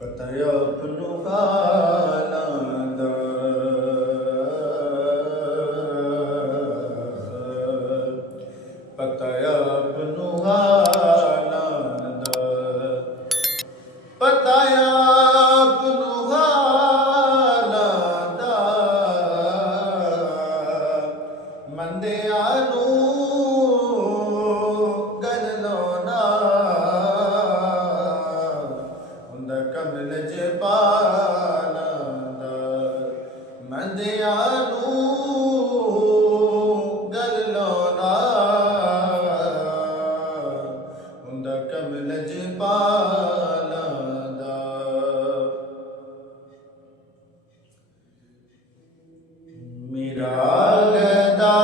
पतयपनु कालांद पतयपनु कालांद पतयपनु कालांद मंदियानु गललोना कमल जपानंद मंदियानु गललोना उंद कमल जपानंद मेरा गदा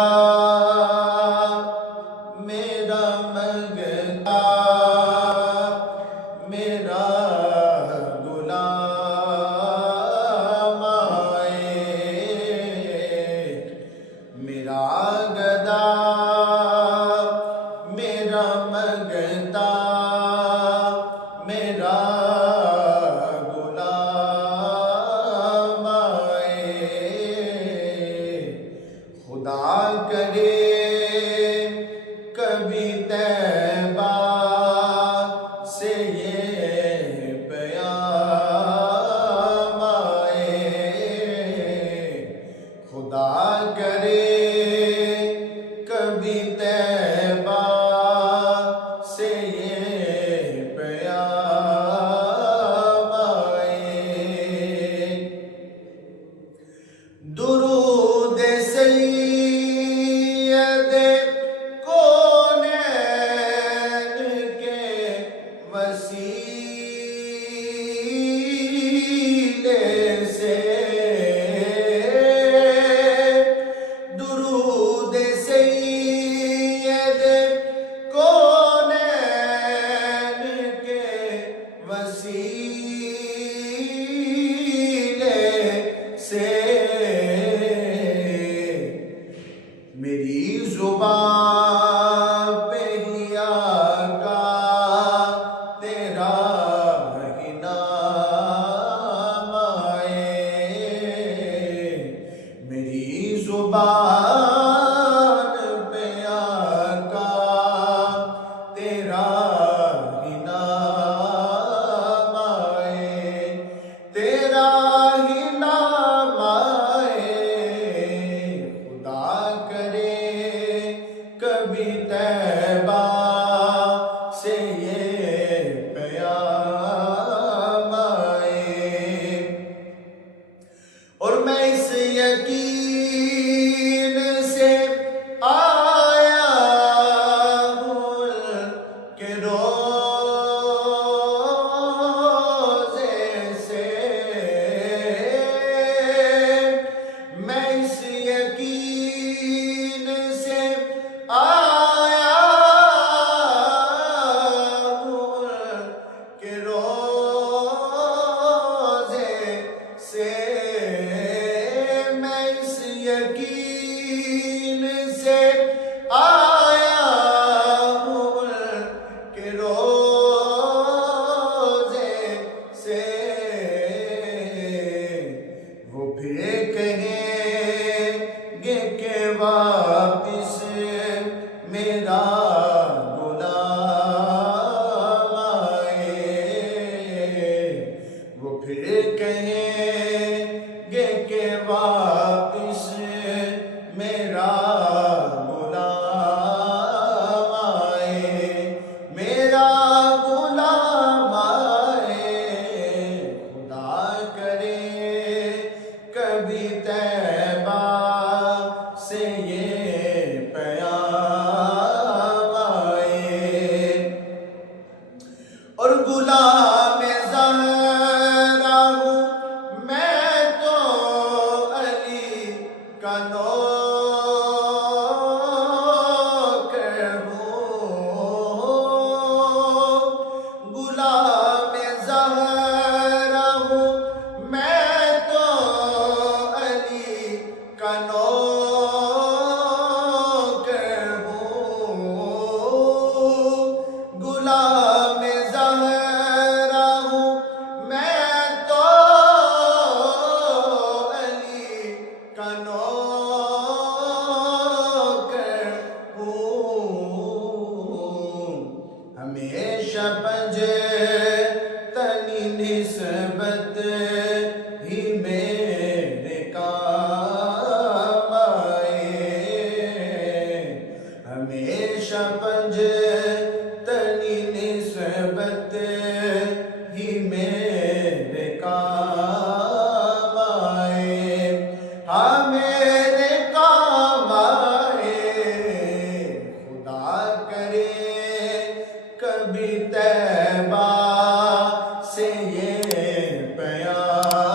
मेरा मंगता मेरा मेरा गदा मेरा मंगता मेरा गुलाम आए खुदा करे कभी तैबा से ये प्याम आए खुदा करे कभी तैबा से ये प्याम आए दुरूद सैयद कौनैन के वसीले से दुरूद सैयद कौनैन के वसीले से मेरी ज़ुबान पे ही आका तेरा ही नाम आए मेरी ज़ुबान पे आका तेरा ही नाम आए तेरा ही नाम आए खुदा करे कभी तैबा से ये प्याम आए और मैं इस यकीन से आया हूँ कि रोज़े से मैं इस यकीन से आया हूँ कि रोज़े से मैं इस यकीन से आया हूँ कि रोज़े से वो फिर कहेंगे कि वापिस मेरा गुलाम आए वो फिर कहेंगे कि वापिस मेरा गुलाम आए मेरा गुलाम आए खुदा करे कभी तैबा से ये प्याम आए और गुलाम ज़हरा हूँ निस्बत ही मेरे काम आए, हमेशा पंजतनी निस्बत ही मेरे काम आए, हाँ मेरे काम आए। खुदा करे कभी तैबा से ये प्यार